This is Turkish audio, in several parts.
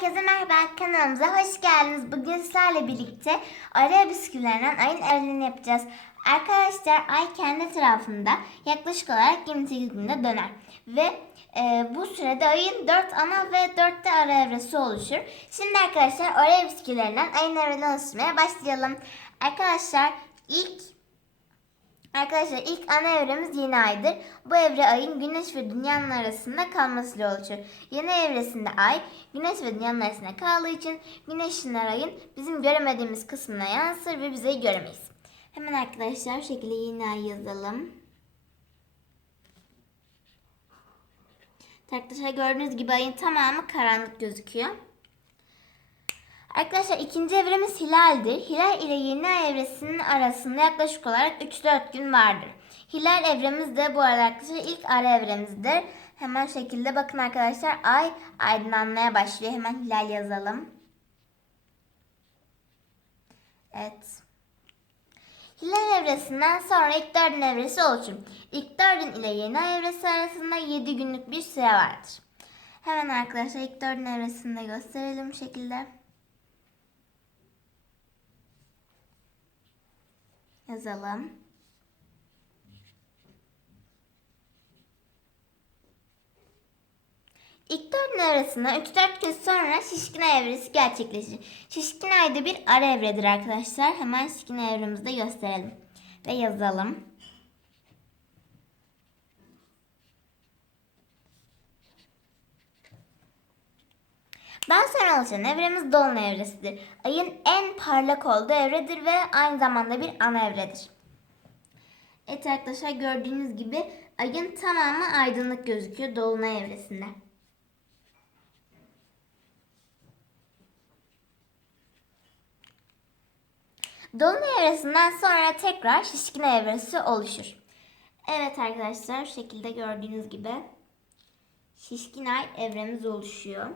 Herkese merhaba kanalımıza hoş geldiniz. Bugün sizlerle birlikte araya bisküvilerinden ayın evliliğini yapacağız. Arkadaşlar ay kendi etrafında yaklaşık olarak 28 günde döner. Ve e, bu sürede ayın 4 ana ve 4 de ara evresi oluşur. Şimdi arkadaşlar araya bisküvilerinden ayın evliliğini oluşturmaya başlayalım. Arkadaşlar ilk Arkadaşlar ilk ana evremiz yeni aydır. Bu evre ayın güneş ve dünyanın arasında kalmasıyla oluşur. Yeni evresinde ay güneş ve dünyanın arasında kaldığı için güneşin ayın bizim göremediğimiz kısmına yansır ve bizi göremeyiz. Hemen arkadaşlar şu şekilde yeni ay yazalım. Arkadaşlar gördüğünüz gibi ayın tamamı karanlık gözüküyor. Arkadaşlar ikinci evremiz hilaldir. Hilal ile yeni ay evresinin arasında yaklaşık olarak 3-4 gün vardır. Hilal evremiz de bu arada arkadaşlar ilk ara evremizdir. Hemen şekilde bakın arkadaşlar ay aydınlanmaya başlıyor. Hemen hilal yazalım. Evet. Hilal evresinden sonra ilk dördün evresi oluşur. İlk dördün ile yeni ay evresi arasında 7 günlük bir süre vardır. Hemen arkadaşlar ilk dördün evresini de gösterelim bu şekilde. Yazalım. İlk dört arasında 3-4 gün sonra şişkin evresi gerçekleşir. Şişkin ay da bir ara evredir arkadaşlar. Hemen şişkin evremizi de gösterelim. Ve yazalım. Daha sonra oluşan evremiz dolunay evresidir. Ayın en parlak olduğu evredir ve aynı zamanda bir ana evredir. Evet arkadaşlar gördüğünüz gibi ayın tamamı aydınlık gözüküyor dolunay evresinde. Dolunay evresinden sonra tekrar şişkin evresi oluşur. Evet arkadaşlar şu şekilde gördüğünüz gibi şişkin ay evremiz oluşuyor.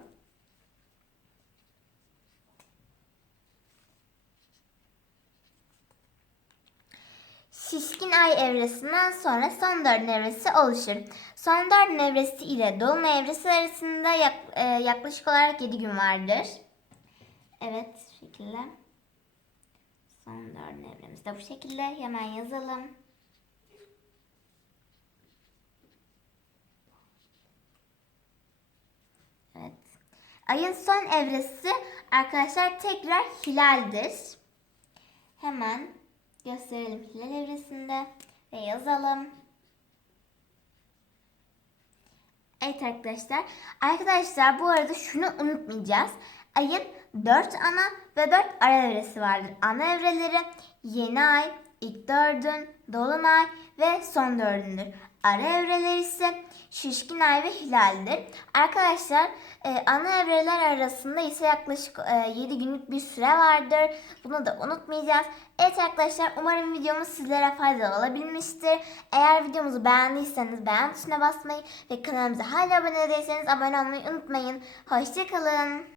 Şişkin ay evresinden sonra son dördün evresi oluşur. Son dördün evresi ile dolunay evresi arasında yak, e, yaklaşık olarak 7 gün vardır. Evet şu şekilde. Son dördün evremiz de bu şekilde. Hemen yazalım. Evet. Ayın son evresi arkadaşlar tekrar hilaldir. Hemen gösterelim hilal evresinde ve yazalım. Evet arkadaşlar. Arkadaşlar bu arada şunu unutmayacağız. Ayın 4 ana ve 4 ara evresi vardır. Ana evreleri yeni ay, ilk dördün, dolunay ve son dördündür. Ara evreler ise şişkin ay ve hilaldir. Arkadaşlar e, ana evreler arasında ise yaklaşık e, 7 günlük bir süre vardır. Bunu da unutmayacağız. Evet arkadaşlar umarım videomuz sizlere faydalı olabilmiştir. Eğer videomuzu beğendiyseniz beğen tuşuna basmayı ve kanalımıza hala abone değilseniz abone olmayı unutmayın. Hoşçakalın.